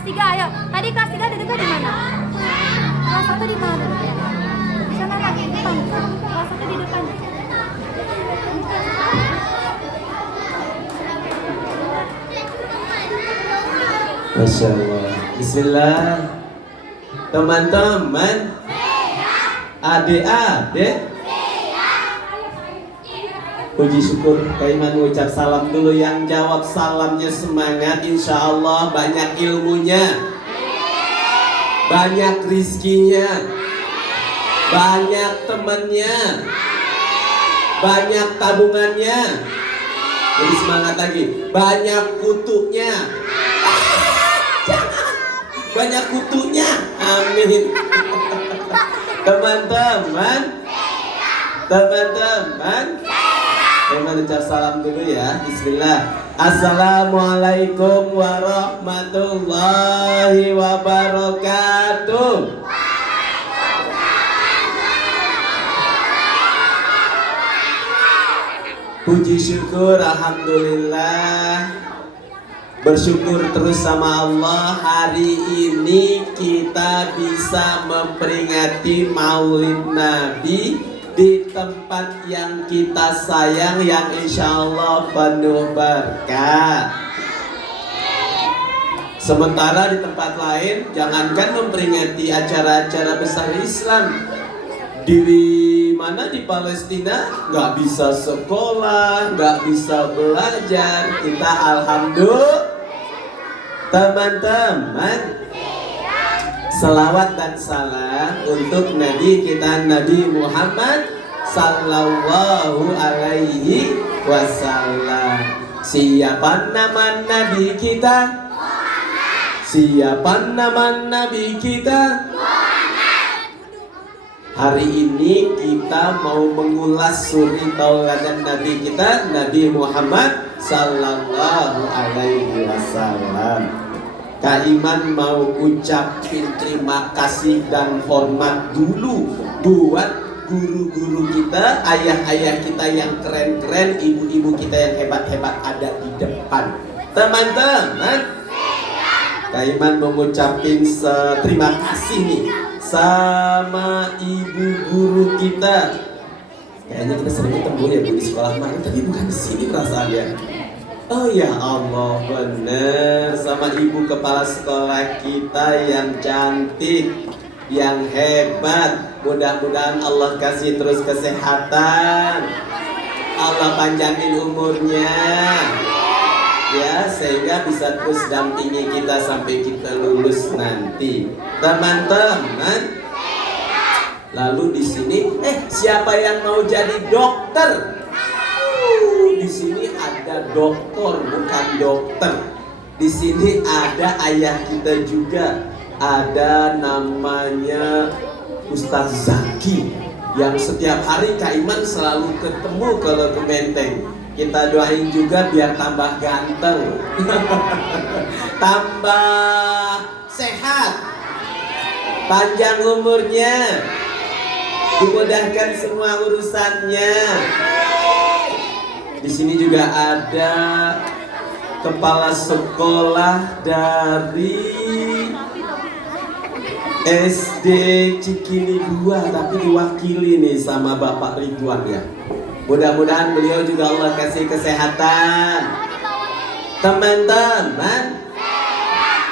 kelas 3, ayo. Tadi kelas 3 duduknya di mana? Kelas 1 di mana duduknya? Di sana lagi di depan. Kelas 1 di depan. Masya Allah. Bismillah. Teman-teman, adik-adik, puji syukur Kaiman ucap salam dulu. Yang jawab salamnya semangat, insya Allah banyak ilmunya, banyak rizkinya, banyak temannya, banyak tabungannya. Jadi semangat lagi, banyak kutunya. Banyak kutunya, amin. Teman-teman, Kaiman ucap salam dulu ya. Bismillah. Assalamualaikum warahmatullahi wabarakatuh. Puji syukur, alhamdulillah. Bersyukur terus sama Allah, hari ini kita bisa memperingati Maulid Nabi di tempat yang kita sayang, yang insya Allah penuh berkah. Sementara di tempat lain, jangankan memperingati acara-acara besar Islam, di mana di Palestina nggak bisa sekolah, nggak bisa belajar. Kita alhamdulillah, teman-teman, selawat dan salam untuk Nabi kita, Nabi Muhammad Sallallahu Alaihi Wasallam. Siapa nama Nabi kita? Siapa nama Nabi kita? Hari ini kita mau mengulas suri tauladan Nabi kita, Nabi Muhammad Sallallahu Alaihi Wasallam. Kaiman mau ucapin terima kasih dan hormat dulu buat guru-guru kita, ayah-ayah kita yang keren-keren, ibu-ibu kita yang hebat-hebat ada di depan. Teman-teman, Kaiman mengucapin terima kasih nih sama ibu guru kita. Kayaknya kita sering ketemu ya Bu di sekolah mana, tapi bukan di sini perasaannya. Oh ya Allah, bener, sama ibu kepala sekolah kita yang cantik, yang hebat. Mudah-mudahan Allah kasih terus kesehatan, Allah panjangin umurnya, ya, sehingga bisa terus dampingi kita sampai kita lulus nanti. Teman-teman, lalu di sini, siapa yang mau jadi dokter? Di sini ada dokter, bukan dokter. Di sini ada ayah kita juga, ada namanya Ustaz Zaki, yang setiap hari Kaiman selalu ketemu kalau ke Menteng. Kita doain juga biar tambah ganteng, tambah sehat, panjang umurnya, dimudahkan semua urusannya. Di sini juga ada kepala sekolah dari SD Cikini 2, tapi diwakili nih sama Bapak Ridwan ya. Mudah-mudahan beliau juga Allah kasih kesehatan. Teman-teman,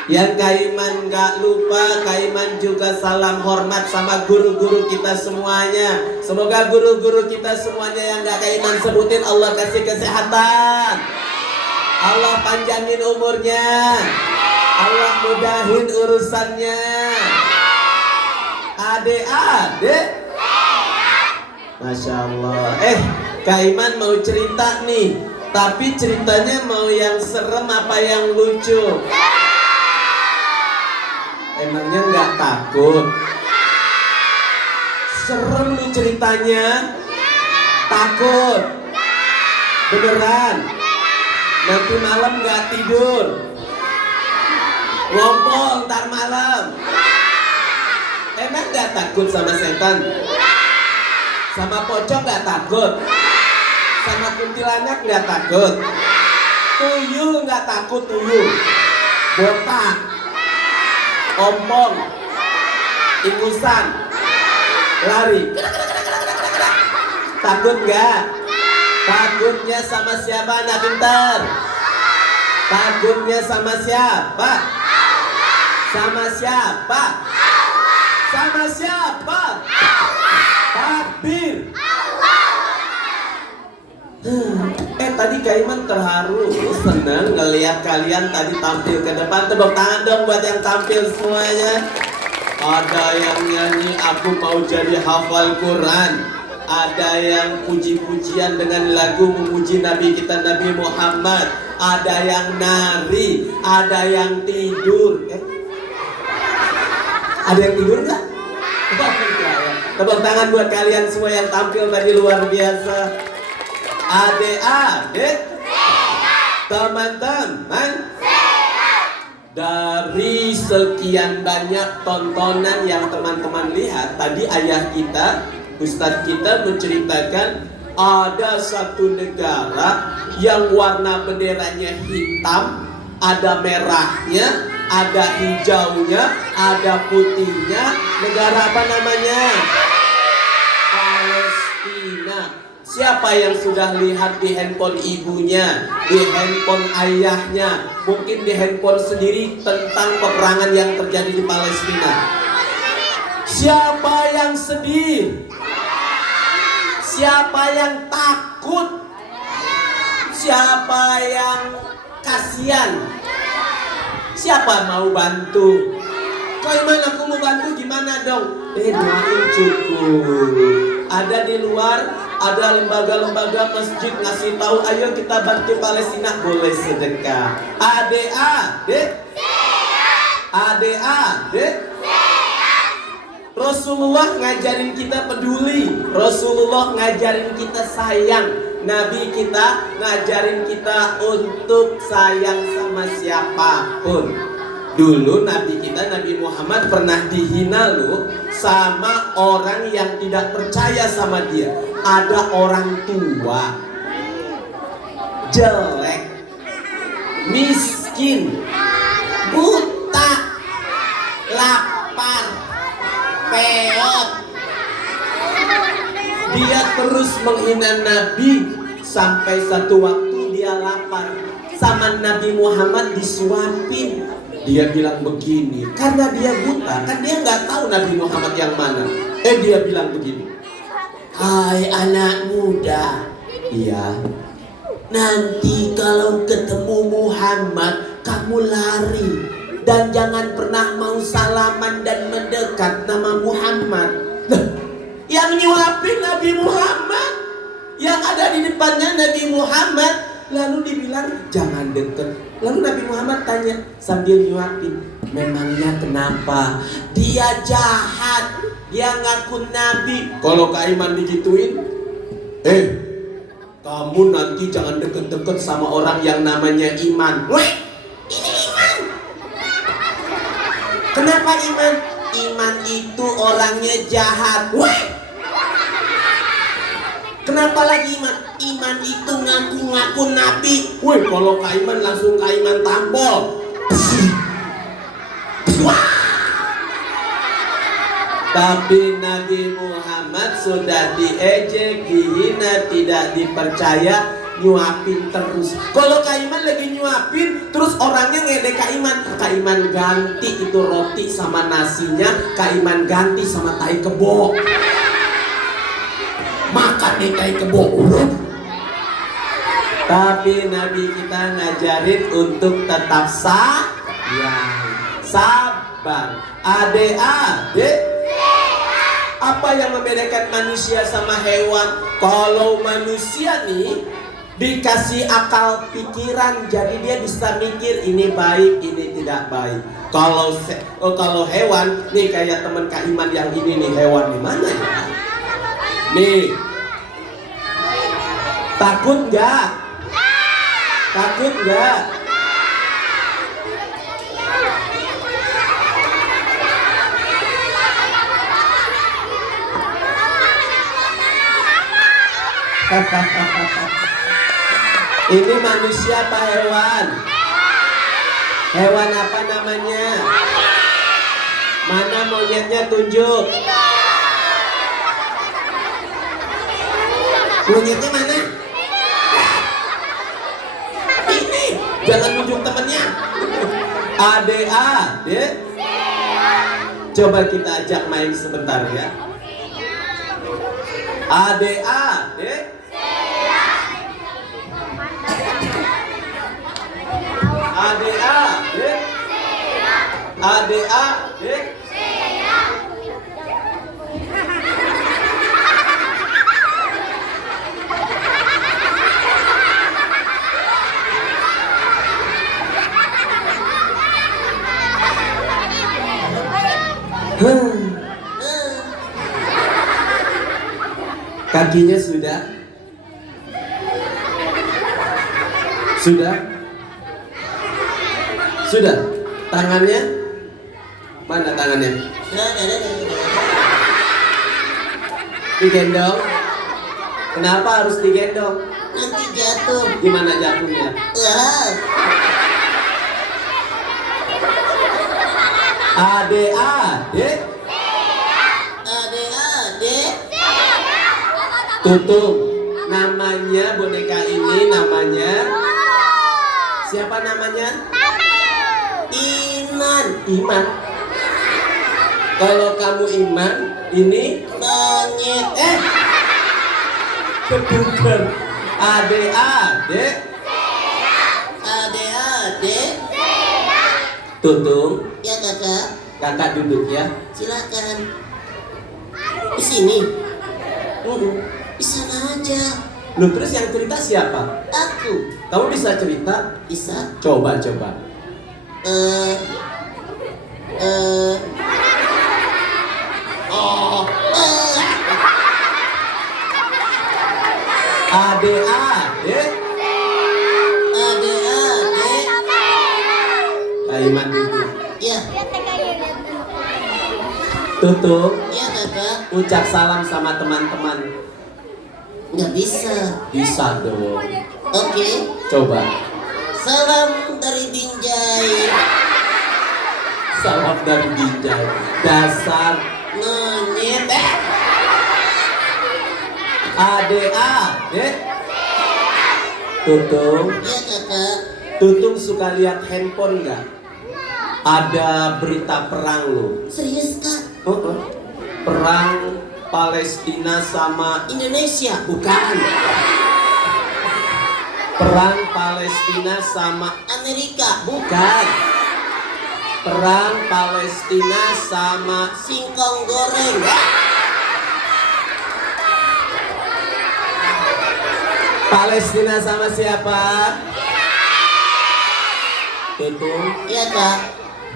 yang Kaiman gak lupa, Kaiman juga salam hormat sama guru-guru kita semuanya. Semoga guru-guru kita semuanya yang gak Kaiman sebutin Allah kasih kesehatan, Allah panjangin umurnya, Allah mudahin urusannya. Adik-adik, Masya Allah. Kaiman mau cerita nih, tapi ceritanya mau yang serem apa yang lucu? Emangnya nggak takut? Serem nih ceritanya. Takut? Beneran? Nanti malam nggak tidur? Ngompol ntar malam? Emang nggak takut sama setan? Sama pocong nggak takut? Sama kuntilanak nggak takut? Tuyul nggak takut tuyul? Botak? ompong, ingusan, lari. Takut nggak? Takutnya sama siapa anak pintar? Takutnya sama siapa? Sama siapa? Sama siapa? Takbir. Tadi Kak Iman terharu, senang ngelihat kalian tadi tampil ke depan. Tepuk tangan dong buat yang tampil semuanya. Ada yang nyanyi aku mau jadi hafal Quran. Ada yang puji-pujian dengan lagu memuji Nabi kita Nabi Muhammad. Ada yang nari, ada yang tidur. Ada yang tidur nggak? Tepuk tangan buat kalian semua yang tampil tadi, luar biasa. Adik-adik, teman-teman, dari sekian banyak tontonan yang teman-teman lihat, tadi ayah kita, Ustadz kita menceritakan ada satu negara yang warna benderanya hitam, ada merahnya, ada hijaunya, ada putihnya. Negara apa namanya? Palestina. Siapa yang sudah lihat di handphone ibunya, di handphone ayahnya, mungkin di handphone sendiri tentang peperangan yang terjadi di Palestina? Siapa yang sedih? Siapa yang takut? Siapa yang kasihan? Siapa mau bantu? Kok Iman aku mau bantu gimana dong? Doain cukup. Ada di luar, ada lembaga-lembaga masjid ngasih tahu, ayo kita bantu Palestina, boleh sedekah. Adik-adik, adik-adik, Rasulullah ngajarin kita peduli, Rasulullah ngajarin kita sayang, Nabi kita ngajarin kita untuk sayang sama siapapun. Dulu Nabi kita, Nabi Muhammad pernah dihina loh sama orang yang tidak percaya sama dia. Ada orang tua, jelek, miskin, buta, lapar, peot. Dia terus menghina Nabi sampai satu waktu dia lapar. Sama Nabi Muhammad disuapin. Dia bilang begini, karena dia buta, kan dia nggak tahu Nabi Muhammad yang mana. Dia bilang begini, hai anak muda, iya, nanti kalau ketemu Muhammad, kamu lari dan jangan pernah mau salaman dan mendekat nama Muhammad. Yang nyuapin Nabi Muhammad, yang ada di depannya Nabi Muhammad, lalu dibilang jangan deket. Lalu Nabi Muhammad tanya sambil nyuapin, memangnya kenapa? Dia jahat, dia ngaku Nabi. Kalau Kak Iman digituin, kamu nanti jangan deket-deket sama orang yang namanya Iman. Weh, ini Iman. Kenapa Iman? Iman itu orangnya jahat. Weh, kenapa lagi Iman? Iman itu ngaku-ngaku Nabi. Wih, kalau Kak Iman langsung Kak Iman tampol. Tapi Nabi Muhammad sudah diejek, dihina, tidak dipercaya, nyuapin terus. Kalau Kak Iman lagi nyuapin, terus orangnya ngedek Kak Iman. Kak Iman ganti itu roti sama nasinya, Kak Iman ganti sama tai kebo. Makan nih tai kebo. Tapi Nabi kita ngajarin untuk tetap sabar. Adik-adik, apa yang membedakan manusia sama hewan? Kalau manusia nih dikasih akal pikiran, jadi dia bisa mikir ini baik, ini tidak baik. Kalau hewan nih kayak teman Kak Iman yang ini nih, hewan di mana ya? Nih, takut nggak? Takut nggak? Ini manusia apa hewan? Hewan apa namanya? Mana monyetnya, tunjuk. Monyetnya mana? Ini, jangan tunjuk temennya. Adik-adik, coba kita ajak main sebentar ya. Adik-adik, adik-adik, adik-adik. Kakinya sudah? Sudah? Sudah? Tangannya? Mana tangannya? Digendong? Kenapa harus digendong? Nanti jatuh. Gimana jatuhnya? Adik-adik, Adik-adik, tutup. Namanya boneka ini namanya siapa namanya? Iman, Iman. Kalau kamu Iman, ini monyet. ketuker. Adik-adik, Adik-adik, tutup. ya kakak, Kakak duduk ya. silakan. Di sini, di sana aja. Lu terus yang cerita siapa? Aku Kamu bisa cerita? bisa. Coba. Adik-adik, Adik-adik, Kak Iman duduk. ya, Tutup. ya kakak. Ucap salam sama teman-teman. Nggak bisa. Bisa dong. Oke. Coba. Salam dari Binjai. Salam dari Binjai. Dasar Monyet. adik-adik. Tutung. Ya kakak. Tutung suka lihat handphone nggak? Ada berita perang loh. Serius kak? Perang Palestina sama Indonesia. bukan. Perang Palestina sama Amerika. bukan. Perang Palestina sama Singkong goreng. Palestina sama siapa? Tutung. Ya kak.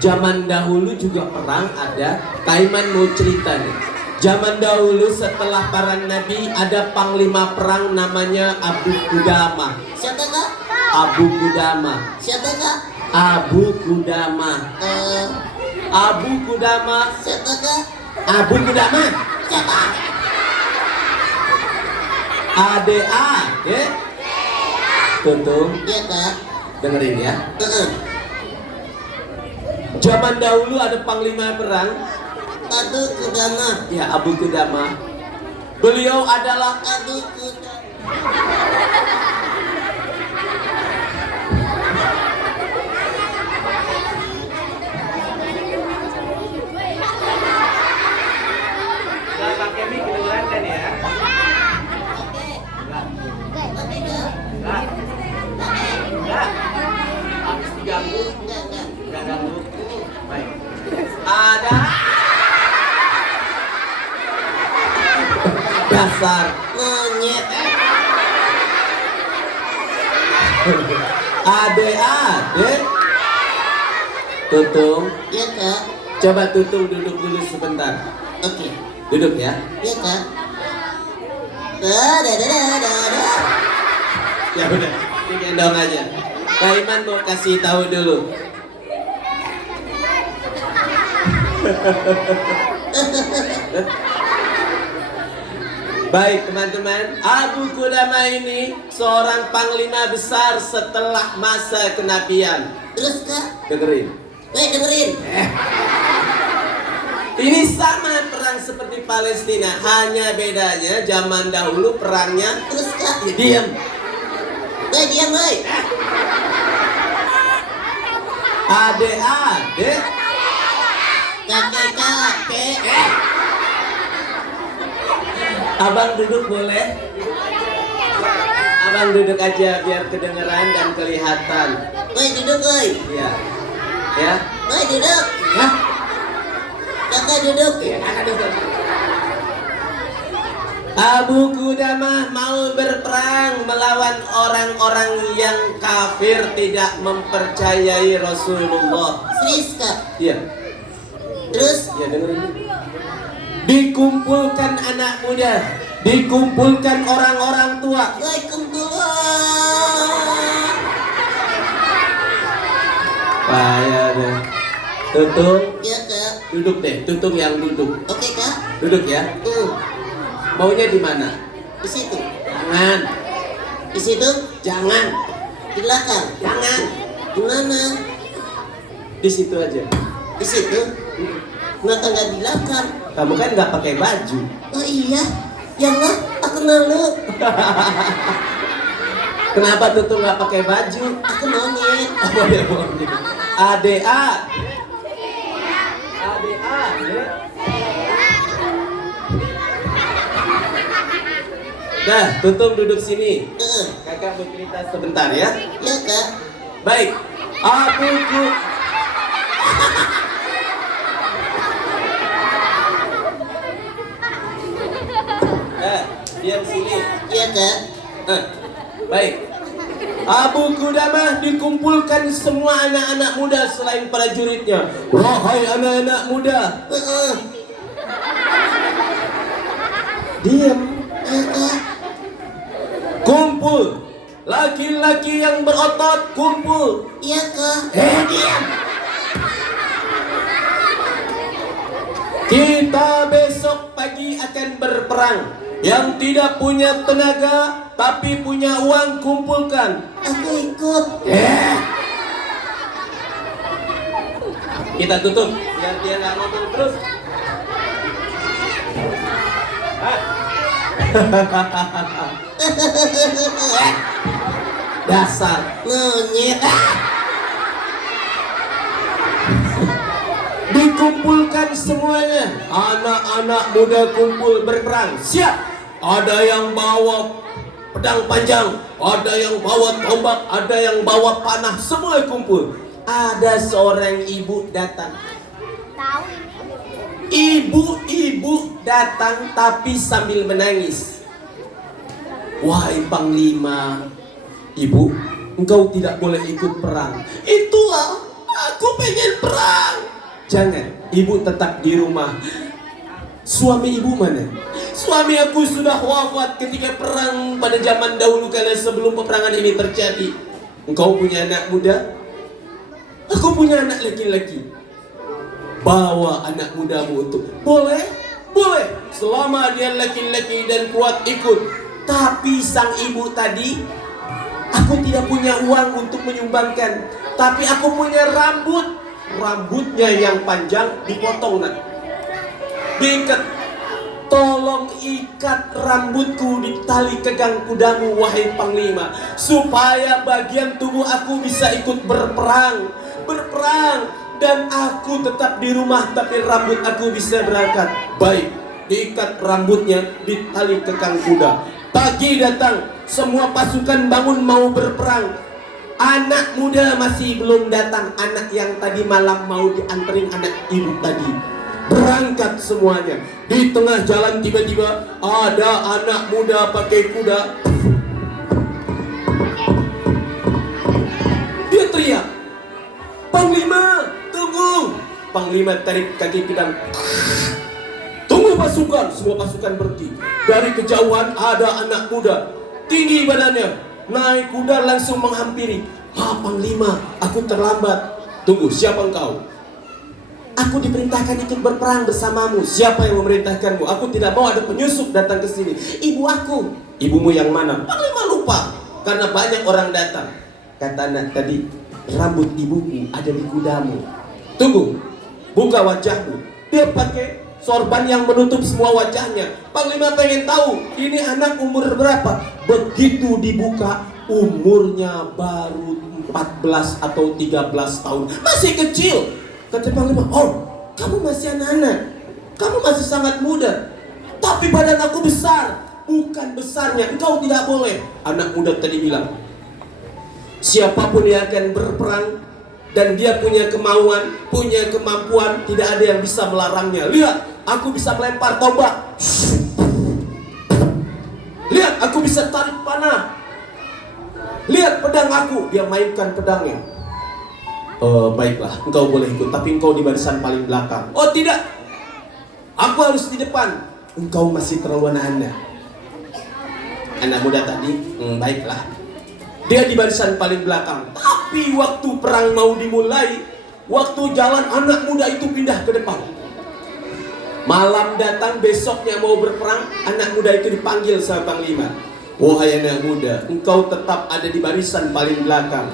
Zaman dahulu juga perang ada. Taiman mau cerita nih. Zaman dahulu setelah para nabi ada panglima perang namanya Abu Qudamah. Siapa kak? Abu Qudamah. Siapa kak? Abu Qudamah. Abu Qudamah. Siapa kak? Abu Qudamah. Siapa? Adik-adik. Tutung. Ya kak. Dengerin ya. Zaman dahulu ada panglima perang. Abu Qudamah. Ya, Abu Qudamah. Beliau adalah Abu Qudamah. Gak pakai mic kedengeran kan ya? Enggak. Habis diganggu. Enggak ganggu. Baik. Ada. Dasar Monyet. adik-adik. Tutung. Ya kak. Coba Tutung duduk dulu sebentar. Oke. Duduk ya. Ya kak. Dadah. Ya udah, digendong aja. Kaiman mau kasih tahu dulu. Baik teman-teman, Abu Qudamah ini seorang panglima besar setelah masa kenabian. Terus kak. Dengerin. Dengerin. Ini sama perang seperti Palestina, hanya bedanya zaman dahulu perangnya Terus kak. ya, diam. Diam hei. Adik-adik, Kakek. abang duduk boleh? Abang duduk aja biar kedengeran dan kelihatan. Hei duduk hei. Iya. Ya. Hei duduk. Ya. Kakak duduk. Iya, kakak duduk. Abu Qudamah mau berperang melawan orang-orang yang kafir tidak mempercayai Rasulullah. Serius kak. Iya. Terus. Ya dengerin. Dikumpulkan anak muda, dikumpulkan orang-orang tua. Waalaikumsalam. Payah deh. Tutup, Ya kak. duduk deh. Tutup yang duduk. Oke kak. Duduk ya. Maunya di mana? Di situ. Jangan, Di situ. jangan, Di belakang. jangan. Di mana? Di situ aja. Di situ. Kenapa nggak di belakang? Kamu kan nggak pakai baju. Oh iya. Ya Allah, aku malu. Kenapa Tutu nggak pakai baju? Aku monyet. Oh ya boleh. ADA. ADA. Ya. Dah, Tutung duduk sini. Kakak bercerita sebentar ya. Ya kak. Baik. Aku diam sini. Ya kak. Baik. Abu Qudamah dikumpulkan semua anak-anak muda selain prajuritnya. Wahai anak-anak muda, diam. Ya kak. Kumpul. Laki-laki yang berotot kumpul. Ya kak. Diam. Kita besok pagi akan berperang. Yang tidak punya tenaga tapi punya uang kumpulkan. Aku ikut. Kita tutup biar dia nggak ngomong terus. Dasar Monyet. dikumpulkan semuanya. Anak-anak muda kumpul berperang. Siap. Ada yang bawa pedang panjang, ada yang bawa tombak, ada yang bawa panah, semua kumpul. Ada seorang ibu datang. Tahu ini. Ibu-ibu datang tapi sambil menangis. Wahai Panglima, ibu, engkau tidak boleh ikut perang. Itulah, aku pengen perang. Jangan, ibu tetap di rumah. Suami ibu mana? Suami aku sudah wafat ketika perang pada zaman dahulu kala sebelum peperangan ini terjadi. Engkau punya anak muda? Aku punya anak laki-laki. Bawa anak mudamu untuk. Boleh? Boleh. Selama dia laki-laki dan kuat ikut. Tapi sang ibu tadi, aku tidak punya uang untuk menyumbangkan. Tapi aku punya rambut. Rambutnya yang panjang dipotong nak. Diikat. Tolong ikat rambutku di tali kegang kudamu wahai Panglima, supaya bagian tubuh aku bisa ikut berperang dan aku tetap di rumah tapi rambut aku bisa berangkat. Baik, diikat rambutnya di tali kegang kuda. Pagi datang, semua pasukan bangun mau berperang. Anak muda masih belum datang, anak yang tadi malam mau dianterin anak ibu tadi. Berangkat semuanya. Di tengah jalan tiba-tiba ada anak muda pakai kuda. Dia teriak, Panglima, tunggu. Panglima tarik kaki pedang. Tunggu pasukan. Semua pasukan berhenti. Dari kejauhan ada anak muda, tinggi badannya, naik kuda langsung menghampiri. Panglima, aku terlambat. Tunggu, siapa engkau? Aku diperintahkan ikut berperang bersamamu. Siapa yang memerintahkanmu? Aku tidak mau ada penyusup datang ke sini. Ibu aku. Ibumu yang mana? Panglima lupa. Karena banyak orang datang. Kata anak tadi, rambut ibuku ada di kudamu. Tunggu. Buka wajahmu. Dia pakai sorban yang menutup semua wajahnya. Panglima pengen tahu ini anak umur berapa. Begitu dibuka, umurnya baru 14 atau 13 tahun. Masih kecil. Kata Panglima, oh kamu masih anak-anak, kamu masih sangat muda. Tapi badan aku besar. Bukan besarnya, engkau tidak boleh. Anak muda tadi bilang, siapapun yang akan berperang dan dia punya kemauan, punya kemampuan, tidak ada yang bisa melarangnya. Lihat, aku bisa melempar tombak. Lihat, aku bisa tarik panah. Lihat pedang aku. Dia mainkan pedangnya. Baiklah, engkau boleh ikut, tapi engkau di barisan paling belakang. Oh tidak, aku harus di depan. Engkau masih terlalu anak-anak. Anak muda tadi, baiklah. Dia di barisan paling belakang. Tapi waktu perang mau dimulai, waktu jalan anak muda itu pindah ke depan. Malam datang besoknya mau berperang, anak muda itu dipanggil sama Panglima. Wahai anak muda, engkau tetap ada di barisan paling belakang.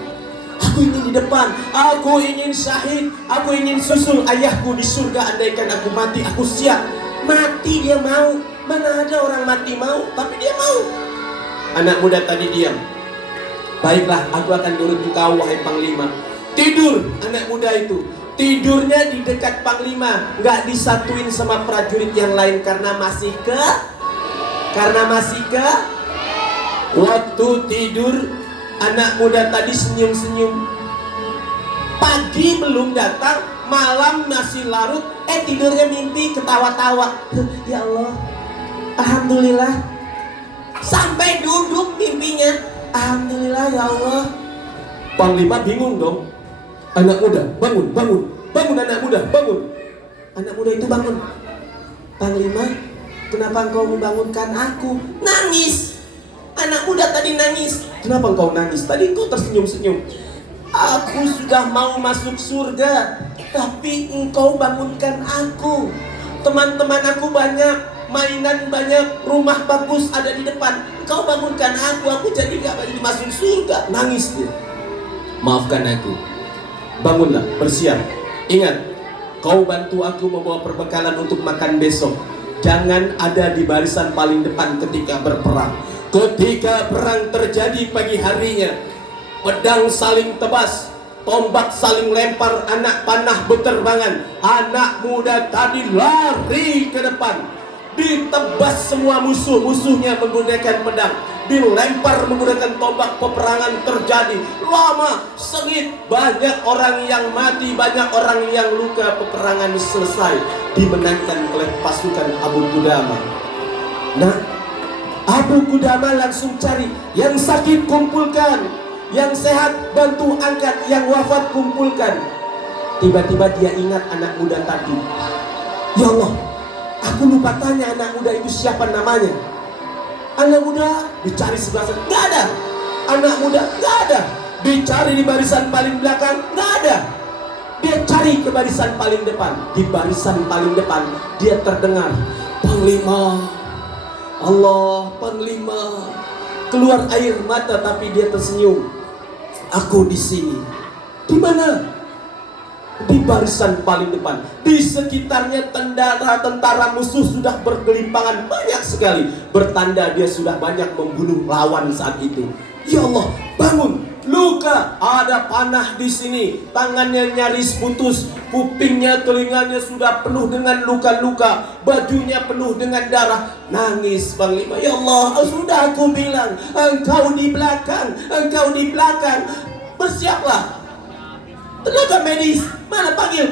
Aku ingin di depan, aku ingin syahid, aku ingin susul ayahku di surga. Andaikan aku mati, aku siap. Mati dia mau. Mana ada orang mati mau, tapi dia mau. Anak muda tadi diam. Baiklah, aku akan nurut engkau wahai Panglima. Tidur anak muda itu. Tidurnya di dekat Panglima, nggak disatuin sama prajurit yang lain karena masih ke. Waktu tidur, anak muda tadi senyum-senyum. Pagi belum datang, malam masih larut. Tidurnya mimpi ketawa-tawa. Ya Allah, alhamdulillah. Sampai duduk mimpinya, alhamdulillah ya Allah. Panglima bingung dong. Anak muda, bangun, bangun, bangun anak muda, bangun. Anak muda itu bangun. Panglima, kenapa engkau membangunkan aku? Nangis. Anak muda tadi nangis. Kenapa engkau nangis? Tadi engkau tersenyum-senyum. Aku sudah mau masuk surga, tapi engkau bangunkan aku. Teman-teman aku banyak, mainan banyak, rumah bagus ada di depan. Engkau bangunkan aku jadi gak jadi masuk surga. Nangis dia. Maafkan aku. Bangunlah, bersiap. Ingat, kau bantu aku membawa perbekalan untuk makan besok. Jangan ada di barisan paling depan ketika berperang. Ketika perang terjadi pagi harinya, pedang saling tebas, tombak saling lempar, anak panah berterbangan. Anak muda tadi lari ke depan. Ditebas semua musuh-musuhnya menggunakan pedang. Dilempar menggunakan tombak, peperangan terjadi. Lama, sengit, banyak orang yang mati, banyak orang yang luka. Peperangan selesai, dimenangkan oleh pasukan Abu Qudamah. Nah, Abu Qudamah langsung cari. Yang sakit kumpulkan, yang sehat bantu angkat, yang wafat kumpulkan. Tiba-tiba dia ingat anak muda tadi. Ya Allah, aku lupa tanya anak muda itu siapa namanya. Anak muda dicari sebelah sana, nggak ada. Anak muda nggak ada. Dicari di barisan paling belakang, nggak ada. Dia cari ke barisan paling depan. Di barisan paling depan dia terdengar, Panglima, Allah, Panglima. Keluar air mata tapi dia tersenyum. Aku di sini. Di mana? Di barisan paling depan. Di sekitarnya tentara musuh sudah bergelimpangan banyak sekali. Bertanda dia sudah banyak membunuh lawan saat itu. Ya Allah, bangun. Luka, ada panah di sini. Tangannya nyaris putus. Kupingnya, telinganya sudah penuh dengan luka-luka. Bajunya penuh dengan darah. Nangis Panglima. Ya Allah, sudah aku bilang, engkau di belakang, engkau di belakang. Bersiaplah. Tenaga medis, mana panggil.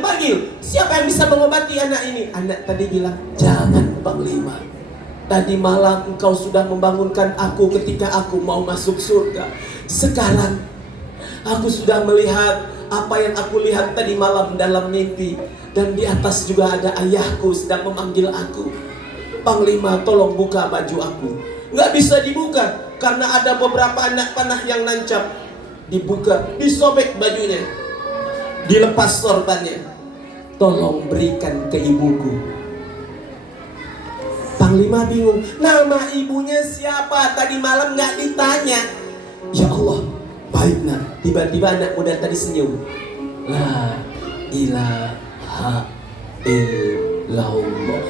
Siapa yang bisa mengobati anak ini? Anak tadi bilang, jangan Panglima. Tadi malam engkau sudah membangunkan aku ketika aku mau masuk surga. Sekarang aku sudah melihat apa yang aku lihat tadi malam dalam mimpi. Dan di atas juga ada ayahku sedang memanggil aku. Panglima, tolong buka baju aku. Nggak bisa dibuka karena ada beberapa anak panah yang nancap. Dibuka, disobek bajunya, dilepas sorbannya. Tolong berikan ke ibuku. Panglima bingung, nama ibunya siapa? Tadi malam nggak ditanya. Ya Allah, baik nak. Tiba-tiba anak muda tadi senyum. La ilaha illallah. La Allah.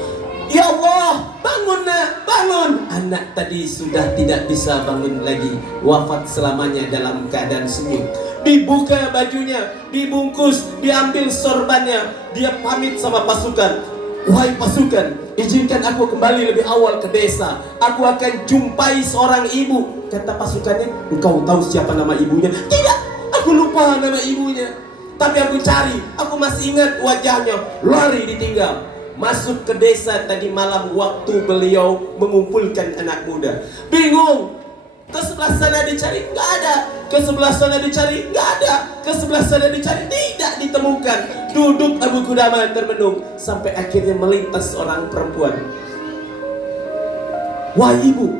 Ya Allah, bangun nak, bangun. Anak tadi sudah tidak bisa bangun lagi, wafat selamanya dalam keadaan senyum. Dibuka bajunya, dibungkus, diambil sorbannya. Dia pamit sama pasukan. Wahai pasukan, izinkan aku kembali lebih awal ke desa. Aku akan jumpai seorang ibu. Kata pasukannya, engkau tahu siapa nama ibunya? Tidak, aku lupa nama ibunya. Tapi aku cari, aku masih ingat wajahnya. Lari ditinggal. Masuk ke desa tadi malam waktu beliau mengumpulkan anak muda. Bingung. Ke sebelah sana dicari, nggak ada. Ke sebelah sana dicari, nggak ada. Ke sebelah sana dicari, tidak ditemukan. Duduk Abu Qudamah termenung. Sampai akhirnya melintas seorang perempuan. Wah ibu,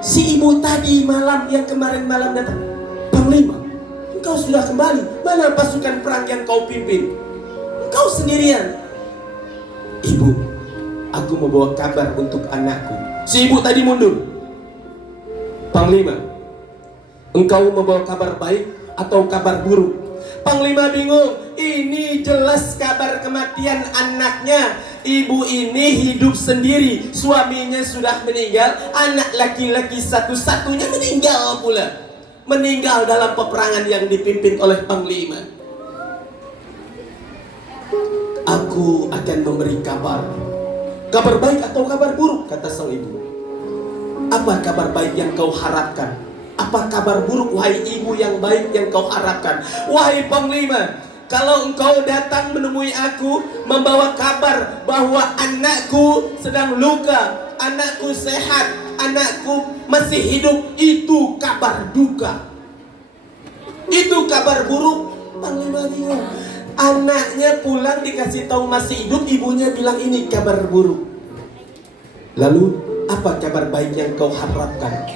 si ibu tadi malam yang kemarin malam datang. Panglima, engkau sudah kembali. Mana pasukan perang yang kau pimpin? Engkau sendirian. Ibu, aku membawa kabar untuk anakku. Si ibu tadi mundur. Panglima, engkau membawa kabar baik atau kabar buruk? Panglima bingung. Ini jelas kabar kematian anaknya. Ibu ini hidup sendiri, suaminya sudah meninggal, anak laki-laki satu-satunya meninggal pula. Meninggal dalam peperangan yang dipimpin oleh Panglima. Aku akan memberi kabar. Kabar baik atau kabar buruk? Kata sang ibu. Apa kabar baik yang kau harapkan? Apa kabar buruk wahai ibu yang baik yang kau harapkan? Wahai Panglima, kalau engkau datang menemui aku membawa kabar bahwa anakku sedang luka, anakku sehat, anakku masih hidup, itu kabar duka. Itu kabar buruk. Panglima bingung. Anaknya pulang dikasih tahu masih hidup, ibunya bilang ini kabar buruk. Lalu apa kabar baik yang kau harapkan?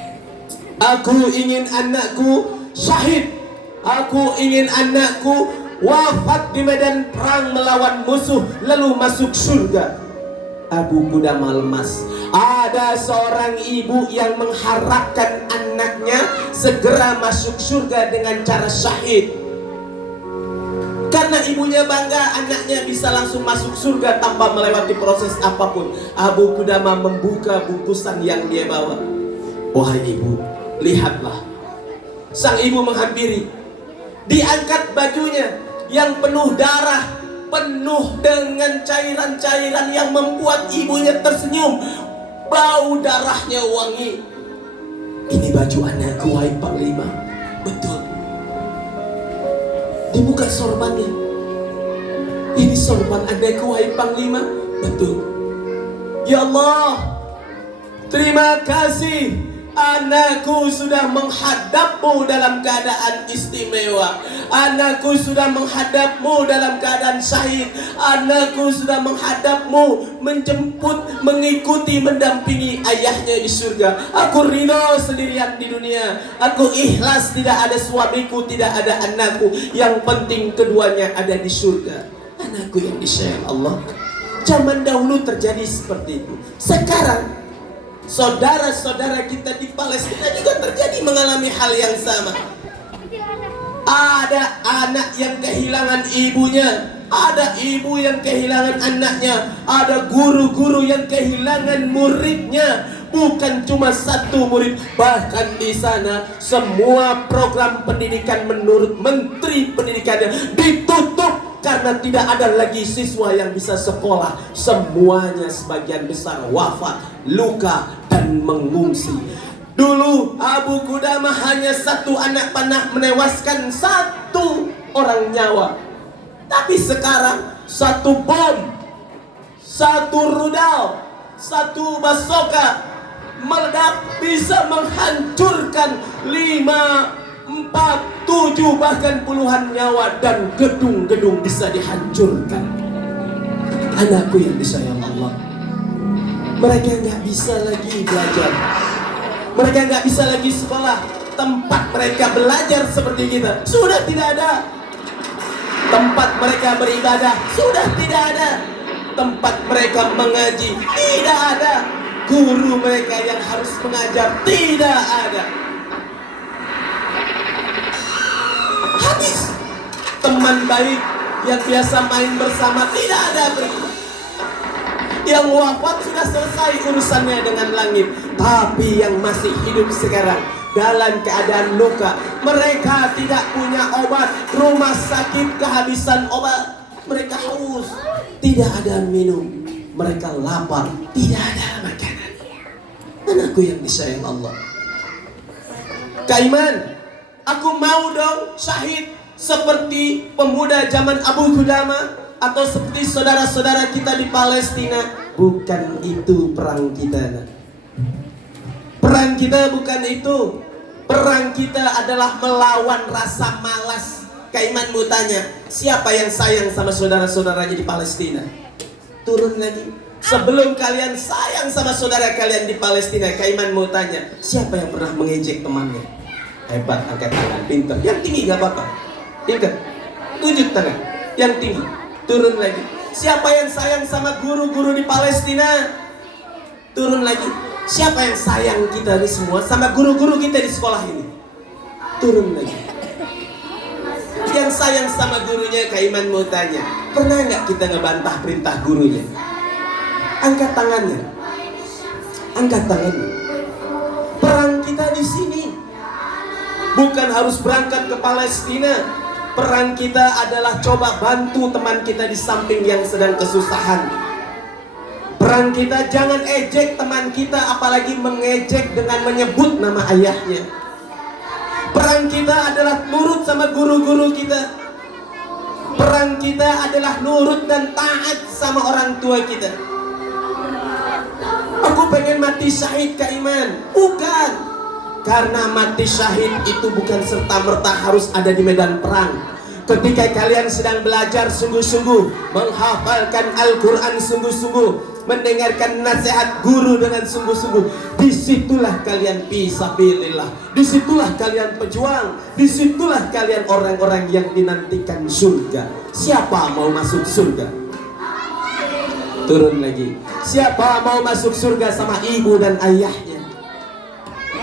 Aku ingin anakku syahid. Aku ingin anakku wafat di medan perang melawan musuh lalu masuk surga. Abu Qudamah lemas. Ada seorang ibu yang mengharapkan anaknya segera masuk surga dengan cara syahid. Karena ibunya bangga anaknya bisa langsung masuk surga tanpa melewati proses apapun. Abu Qudamah membuka bungkusan yang dia bawa. Wahai ibu, lihatlah. Sang ibu menghampiri. Diangkat bajunya yang penuh darah, penuh dengan cairan-cairan yang membuat ibunya tersenyum. Bau darahnya wangi. Ini baju anakku, wahai Panglima. Betul. Dibuka sorbannya. Ini sorban adekku, wahai Panglima. Betul. Ya Allah, terima kasih. Anakku sudah menghadapmu dalam keadaan istimewa. Anakku sudah menghadapmu dalam keadaan syahid. Anakku sudah menghadapmu, menjemput, mengikuti, mendampingi ayahnya di surga. Aku ridho sendirian di dunia. Aku ikhlas tidak ada suamiku, tidak ada anakku. Yang penting keduanya ada di surga. Anakku yang disayang Allah. Zaman dahulu terjadi seperti itu. Sekarang saudara-saudara kita di Palestina juga terjadi mengalami hal yang sama. Ada anak yang kehilangan ibunya, ada ibu yang kehilangan anaknya, ada guru-guru yang kehilangan muridnya. Bukan cuma satu murid, bahkan di sana semua program pendidikan menurut Menteri Pendidikannya ditutup karena tidak ada lagi siswa yang bisa sekolah. Semuanya sebagian besar wafat, luka, dan mengungsi. Dulu Abu Qudamah hanya satu anak panah menewaskan satu orang nyawa. Tapi sekarang satu bom, satu rudal, satu basoka meledak bisa menghancurkan 5, 4, 7 bahkan puluhan nyawa, dan gedung-gedung bisa dihancurkan. Anakku yang disayang Allah, mereka nggak bisa lagi belajar, mereka nggak bisa lagi sekolah. Tempat mereka belajar seperti kita sudah tidak ada. Tempat mereka beribadah sudah tidak ada. Tempat mereka mengaji tidak ada. Guru mereka yang harus mengajar tidak ada. Habis. Teman baik yang biasa main bersama tidak ada. Yang wafat sudah selesai urusannya dengan langit. Tapi yang masih hidup sekarang dalam keadaan luka, mereka tidak punya obat, rumah sakit kehabisan obat, mereka haus, tidak ada minum, mereka lapar, tidak ada makanan. Anakku yang disayang Allah, Kaiman, aku mau dong syahid seperti pemuda zaman Abu Hudama atau seperti saudara-saudara kita di Palestina. Bukan itu perang kita. Perang kita bukan itu. Perang kita adalah melawan rasa malas. Kaiman mau tanya, siapa yang sayang sama saudara-saudaranya di Palestina? Turun lagi. Sebelum kalian sayang sama saudara kalian di Palestina, Kaiman mau tanya, siapa yang pernah mengejek temannya? Hebat, angkat tangan, pintar. Yang tinggi gak apa-apa. Ingat, tunjuk tangan. Yang tinggi. Turun lagi. Siapa yang sayang sama guru-guru di Palestina? Turun lagi. Siapa yang sayang kita ini semua sama guru-guru kita di sekolah ini? Turun lagi. Yang sayang sama gurunya, Kaiman mau tanya, pernah nggak kita ngebantah perintah gurunya? Angkat tangannya. Angkat tangannya. Perang kita di sini. Bukan harus berangkat ke Palestina. Perang kita adalah coba bantu teman kita di samping yang sedang kesusahan. Perang kita jangan ejek teman kita, apalagi mengejek dengan menyebut nama ayahnya. Perang kita adalah nurut sama guru-guru kita. Perang kita adalah nurut dan taat sama orang tua kita. Aku pengen mati syahid, Kaiman. Bukan. Karena mati syahid itu bukan serta-merta harus ada di medan perang. Ketika kalian sedang belajar sungguh-sungguh, menghafalkan Al-Quran sungguh-sungguh, mendengarkan nasihat guru dengan sungguh-sungguh, disitulah kalian fisabilillah, disitulah kalian pejuang, disitulah kalian orang-orang yang dinantikan surga. Siapa mau masuk surga? Turun lagi. Siapa mau masuk surga sama ibu dan ayahnya?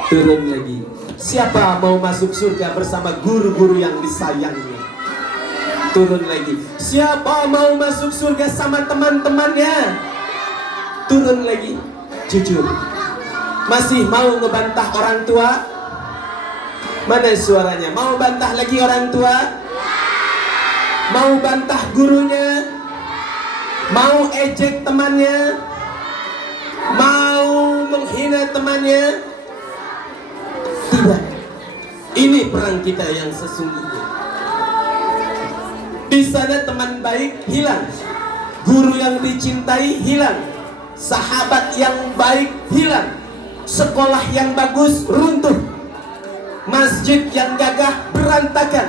Turun lagi. Siapa mau masuk surga bersama guru-guru yang disayangnya? Turun lagi. Siapa mau masuk surga sama teman-temannya? Turun lagi. Jujur, masih mau ngebantah orang tua? Mana suaranya? Mau bantah lagi orang tua? Mau bantah gurunya? Mau ejek temannya? Mau menghina temannya? Tidak. Ini perang kita yang sesungguhnya. Di sana teman baik hilang, guru yang dicintai hilang, sahabat yang baik hilang, sekolah yang bagus runtuh, masjid yang gagah berantakan.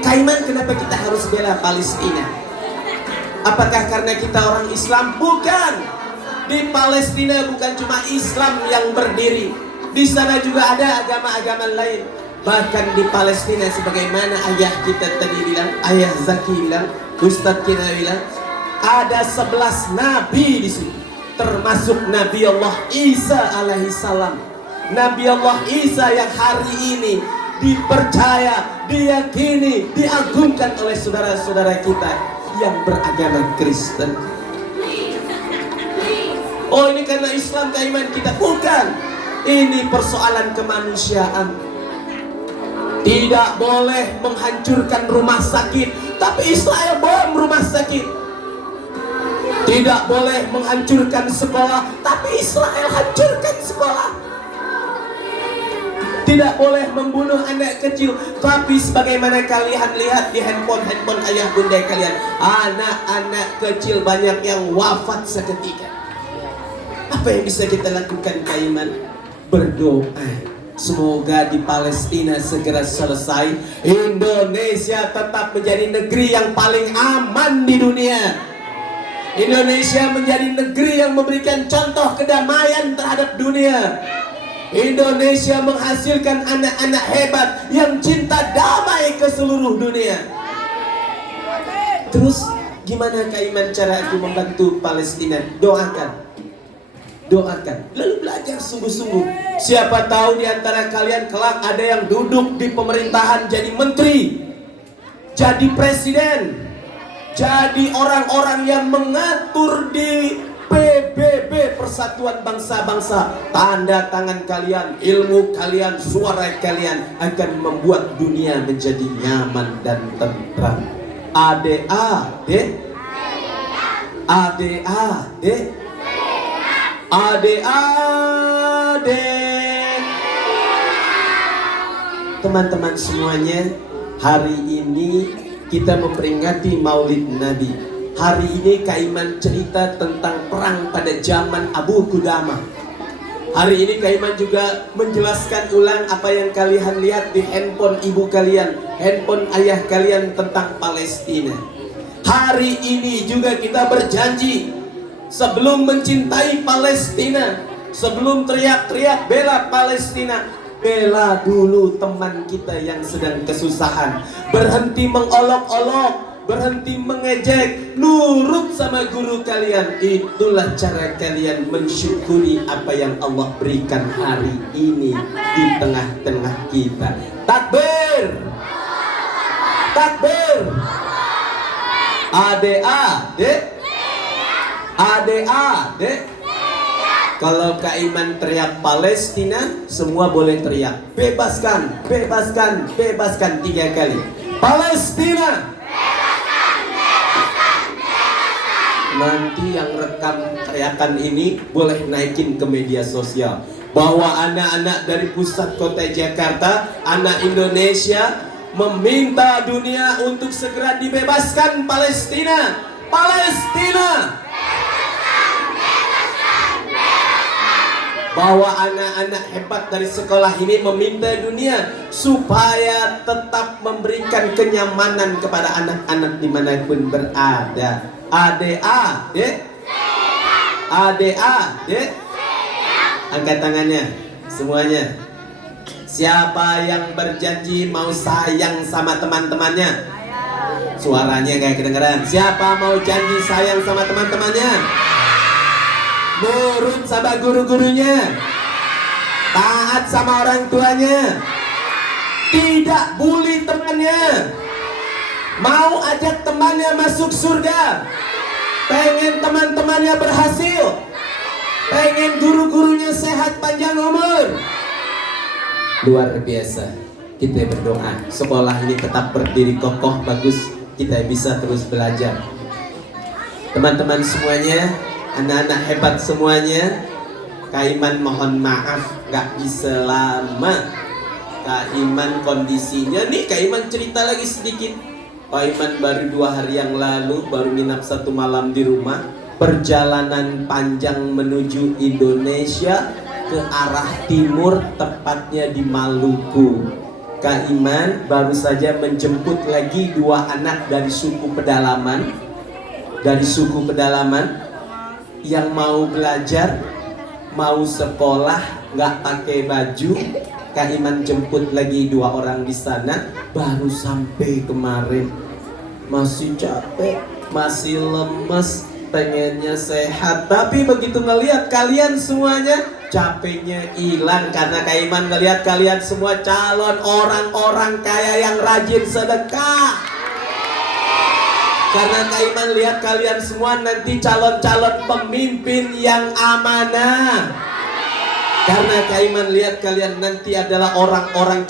Kaiman, kenapa kita harus bela Palestina? Apakah karena kita orang Islam? Bukan. Di Palestina bukan cuma Islam yang berdiri. Di sana juga ada agama-agama lain. Bahkan di Palestina, sebagaimana ayah kita tadi bilang, ayah Zaki bilang, Ustadz kita bilang, ada 11 nabi di sini, termasuk Nabi Allah Isa alaihissalam. Nabi Allah Isa yang hari ini dipercaya, diyakini, diagungkan oleh saudara-saudara kita yang beragama Kristen. Oh, ini karena Islam Kaiman kita? Bukan. Ini persoalan kemanusiaan. Tidak boleh menghancurkan rumah sakit, tapi Israel bom rumah sakit. Tidak boleh menghancurkan sekolah, tapi Israel hancurkan sekolah. Tidak boleh membunuh anak kecil, tapi sebagaimana kalian lihat di handphone ayah bunda kalian, anak-anak kecil banyak yang wafat seketika. Apa yang bisa kita lakukan, Kaiman? Berdoa. Semoga di Palestina segera selesai. Indonesia tetap menjadi negeri yang paling aman di dunia. Indonesia menjadi negeri yang memberikan contoh kedamaian terhadap dunia. Indonesia menghasilkan anak-anak hebat yang cinta damai ke seluruh dunia. Terus gimana Kaiman cara aku membantu Palestina? Doakan. Doakan, lalu belajar sungguh-sungguh. Siapa tahu di antara kalian kelak ada yang duduk di pemerintahan jadi menteri, jadi presiden, jadi orang-orang yang mengatur di PBB, Persatuan Bangsa-Bangsa. Tanda tangan kalian, ilmu kalian, suara kalian akan membuat dunia menjadi nyaman dan tentram. Adik-adik, adik-adik, adik-adik, teman-teman semuanya, hari ini kita memperingati Maulid Nabi. Hari ini Kak Iman cerita tentang perang pada zaman Abu Qudamah. Hari ini Kak Iman juga menjelaskan ulang apa yang kalian lihat di handphone ibu kalian, handphone ayah kalian tentang Palestina. Hari ini juga kita berjanji, sebelum mencintai Palestina, sebelum teriak-teriak bela Palestina, bela dulu teman kita yang sedang kesusahan. Berhenti mengolok-olok, berhenti mengejek, nurut sama guru kalian. Itulah cara kalian mensyukuri apa yang Allah berikan hari ini di tengah-tengah kita. Takbir, takbir. Adik-adik, adik-adik, kalau Kak Iman teriak Palestina, semua boleh teriak. Bebaskan, bebaskan, bebaskan 3 kali. Palestina. Nanti yang rekam teriakan ini boleh naikin ke media sosial, bahwa anak-anak dari pusat kota Jakarta, anak Indonesia meminta dunia untuk segera dibebaskan Palestina. Palestina. Bahwa anak-anak hebat dari sekolah ini meminta dunia supaya tetap memberikan kenyamanan kepada anak-anak dimanapun berada. Adik-adik, adik-adik, angkat tangannya semuanya. Siapa yang berjanji mau sayang sama teman-temannya? Suaranya kayak kedengeran. Siapa mau janji sayang sama teman-temannya? Nurut sama guru-gurunya, taat sama orang tuanya, tidak bully temannya, mau ajak temannya masuk surga, pengen teman-temannya berhasil, pengen guru-gurunya sehat panjang umur. Luar biasa. Kita berdoa sekolah ini tetap berdiri kokoh, bagus, kita bisa terus belajar. Teman-teman semuanya, anak-anak hebat semuanya, Kak Iman mohon maaf gak bisa lama. Kak Iman kondisinya nih, Kak Iman cerita lagi sedikit. Kak Iman baru 2 hari yang lalu baru nginap 1 malam di rumah. Perjalanan panjang menuju Indonesia ke arah timur, tepatnya di Maluku. Kak Iman baru saja menjemput lagi 2 anak dari suku pedalaman, yang mau belajar, mau sekolah, nggak pakai baju. Kak Iman jemput lagi 2 orang di sana, baru sampai kemarin. Masih capek, masih lemes, pengennya sehat. Tapi begitu ngelihat kalian semuanya, capeknya hilang. Karena Kak Iman ngelihat kalian semua calon orang-orang kaya yang rajin sedekah. Karena Kak Iman lihat kalian semua nanti calon-calon pemimpin yang amanah. Karena Kak Iman lihat kalian nanti adalah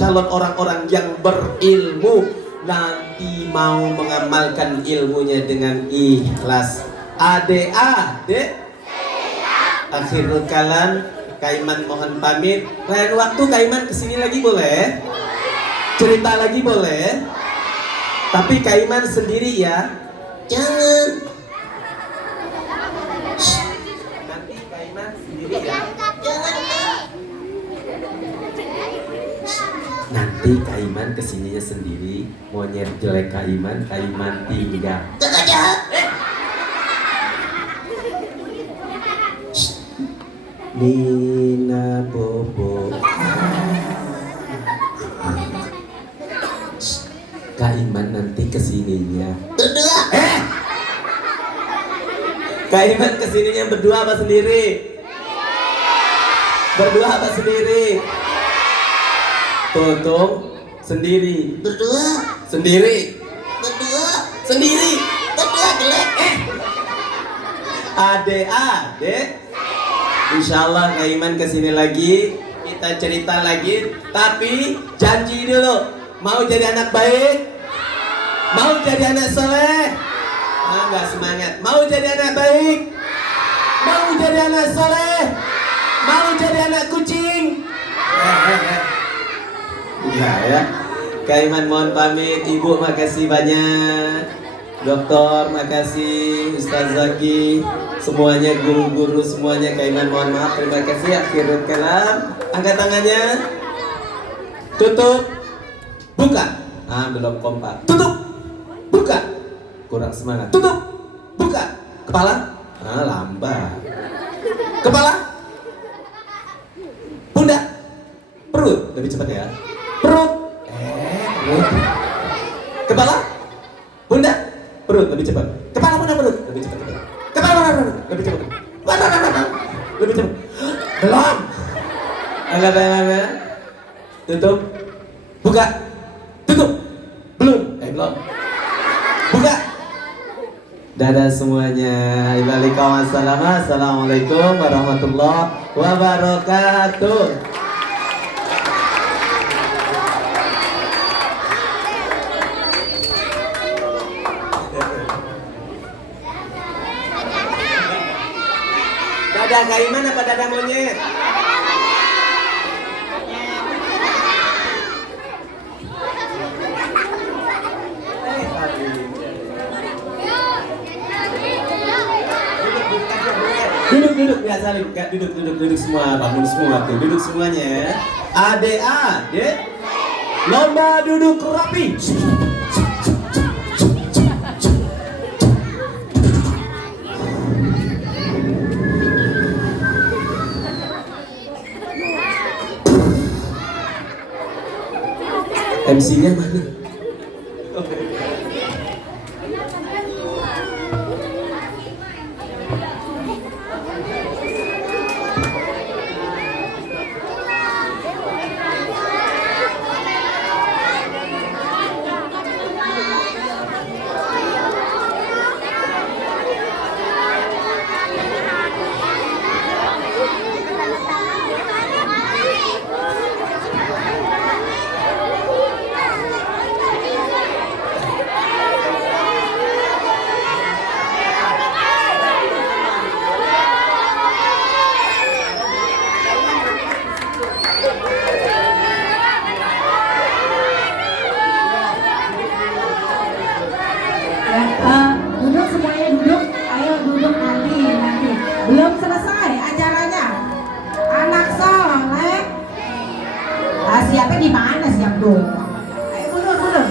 calon orang-orang yang berilmu, nanti mau mengamalkan ilmunya dengan ikhlas. Adik-adik, akhirul kalam, Kak Iman mohon pamit. Lain waktu Kak Iman kesini lagi boleh? Cerita lagi boleh? Tapi Kak Iman sendiri ya. Jangan. Nanti Kak Iman sendiri ya. Nanti Kak Iman kesininya sendiri. Monyet jelek Kak Iman tinggal. Sengaja. Nina Bobo. Kak Iman nanti kesininya. Berdua. Kak Iman kesininya berdua apa sendiri? Berdua apa sendiri? Tutung sendiri. Berdua. Sendiri. Berdua. Sendiri. Berdua. Adik-adik, insya Allah Kak Iman kesini lagi, kita cerita lagi. Tapi janji dulu, mau jadi anak baik, mau jadi anak soleh. Nggak semangat. Mau jadi anak baik, mau jadi anak soleh, mau jadi anak kucing. Iya ya. Kak Iman mohon pamit. Ibu makasih banyak. Dokter makasih. Ustaz Zaki, semuanya guru-guru semuanya. Kak Iman mohon maaf. Terima kasih. Akhirul kalam. Angkat tangannya. Tutup. Buka. Belum kompak. Tutup. Buka. Kurang semangat. Tutup. Buka. Kepala. Lambat. Kepala. Pundak. Perut. Lebih cepat ya. Perut. Perut. Kepala. Pundak. Perut. Lebih cepat. Kepala, pundak, perut. Lebih cepat. Kepala, pundak, lebih cepat. Lebih cepat. Belum. Angkat tangannya. Tutup. Buka. Tutup. Belum. Belum. Buka. Dadah semuanya. Assalamualaikum warahmatullahi wabarakatuh. Dadah Kak Iman apa dadah monyet? Duduk ya saling, duduk semua, bangun semua tuh, duduk semuanya. Adik-adik, lomba duduk rapi. MC-nya mana? Duduk semuanya duduk, ayo duduk nanti. Belum selesai acaranya. Anak soleh. Siapnya di mana siap dong? Ayo mundur.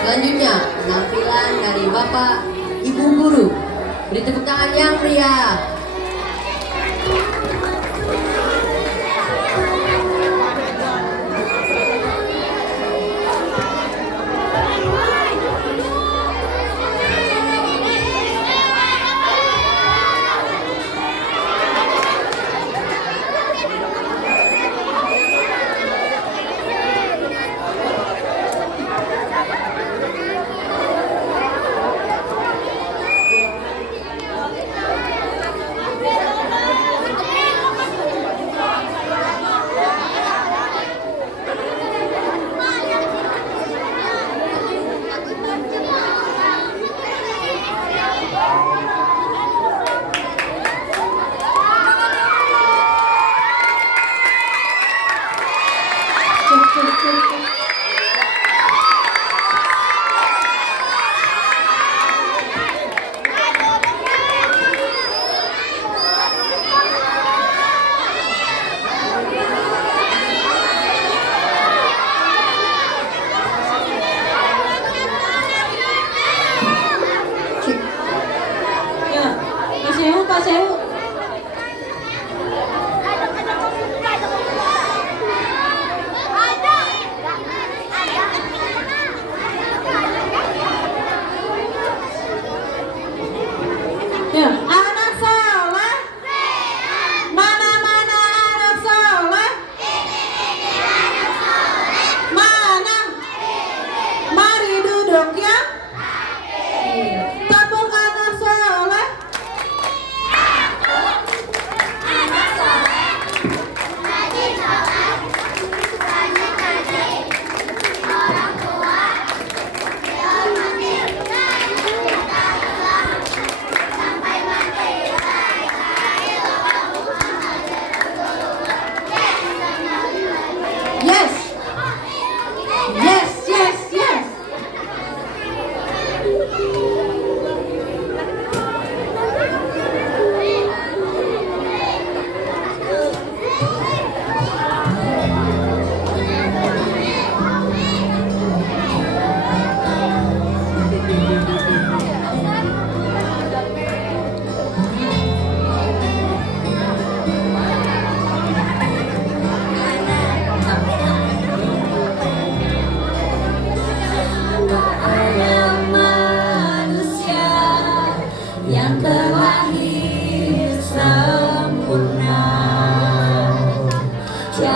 Selanjutnya, penampilan dari Bapak Ibu Guru. Beri tepuk tangan yang meriah.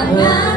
Bangga